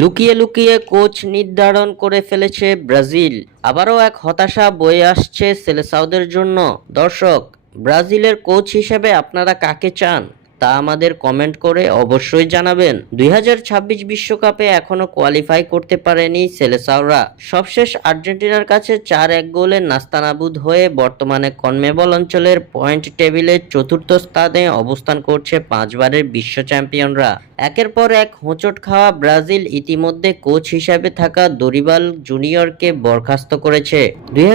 লুকিয়ে লুকিয়ে কোচ নির্ধারণ করে ফেলেছে ব্রাজিল। আবারও এক হতাশা বয়ে আসছে সেলেসাউদের জন্য। দর্শক, ব্রাজিলের কোচ হিসেবে আপনারা কাকে চান? তা আমাদের কমেন্ট করে অবশ্যই জানাবেন। দুই বিশ্বকাপে এখনও কোয়ালিফাই করতে পারেনি সেলেসাওরা। সবশেষ আর্জেন্টিনার কাছে চার এক গোলে নাস্তানাবুদ হয়ে বর্তমানে কনমেবল অঞ্চলের পয়েন্ট টেবিলে চতুর্থ স্থানে অবস্থান করছে পাঁচবারের বিশ্ব চ্যাম্পিয়নরা। একের পর এক হোঁচট খাওয়া ব্রাজিল ইতিমধ্যে কোচ হিসাবে থাকা দরিবাল জুনিয়রকে বরখাস্ত করেছে। দুই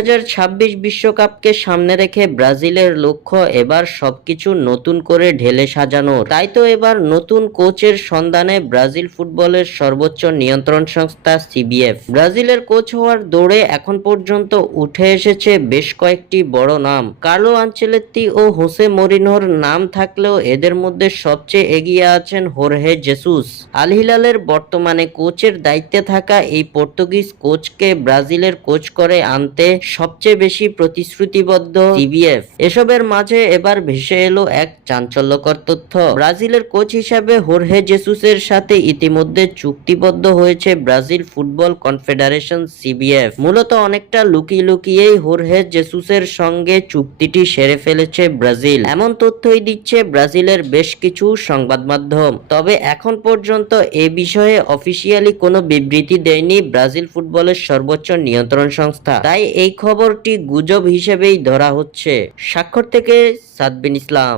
বিশ্বকাপকে সামনে রেখে ব্রাজিলের লক্ষ্য এবার সবকিছু নতুন করে ঢেলে সাজানো। তাই তো এবার নতুন কোচের সন্ধানে ব্রাজিল ফুটবলের সর্বোচ্চ নিয়ন্ত্রণ সংস্থা সিবিএফ। ব্রাজিলের কোচ হওয়ার দৌড়ে এখন পর্যন্ত উঠে এসেছে বেশ কয়েকটি বড় নাম। কার্লো আঞ্চেলেত্তি ও হোসে মরিনহোর নাম থাকলেও এদের মধ্যে সবচেয়ে এগিয়ে আছেন হোরহে জেসুস। আল হিলালের বর্তমানে কোচের দায়িত্বে থাকা এই পর্তুগিজ কোচকে ব্রাজিলের কোচ করে আনতে সবচেয়ে বেশি প্রতিশ্রুতিবদ্ধ সিবিএফ। এসবের মাঝে এবার ভেসে এলো এক চাঞ্চল্যকর তথ্য। ব্রাজিলের কোচ হিসাবে হোরহে জেসুসের সাথে ইতিমধ্যে চুক্তিবদ্ধ হয়েছে ব্রাজিল ফুটবল কনফেডারেশন সিবিএফ। মূলত অনেকটা লুকিয়ে লুকিয়েই হোরহে জেসুসের সঙ্গে চুক্তিটি সেরে ফেলেছে ব্রাজিল। এমন তথ্যই দিচ্ছে ব্রাজিলের বেশ কিছু সংবাদ মাধ্যম। তবে এখন পর্যন্ত এ বিষয়ে অফিসিয়ালি কোনো বিবৃতি দেয়নি ব্রাজিল ফুটবলের সর্বোচ্চ নিয়ন্ত্রণ সংস্থা। তাই এই খবরটি গুজব হিসেবেই ধরা হচ্ছে। স্বাক্ষর থেকে সাদবিন ইসলাম।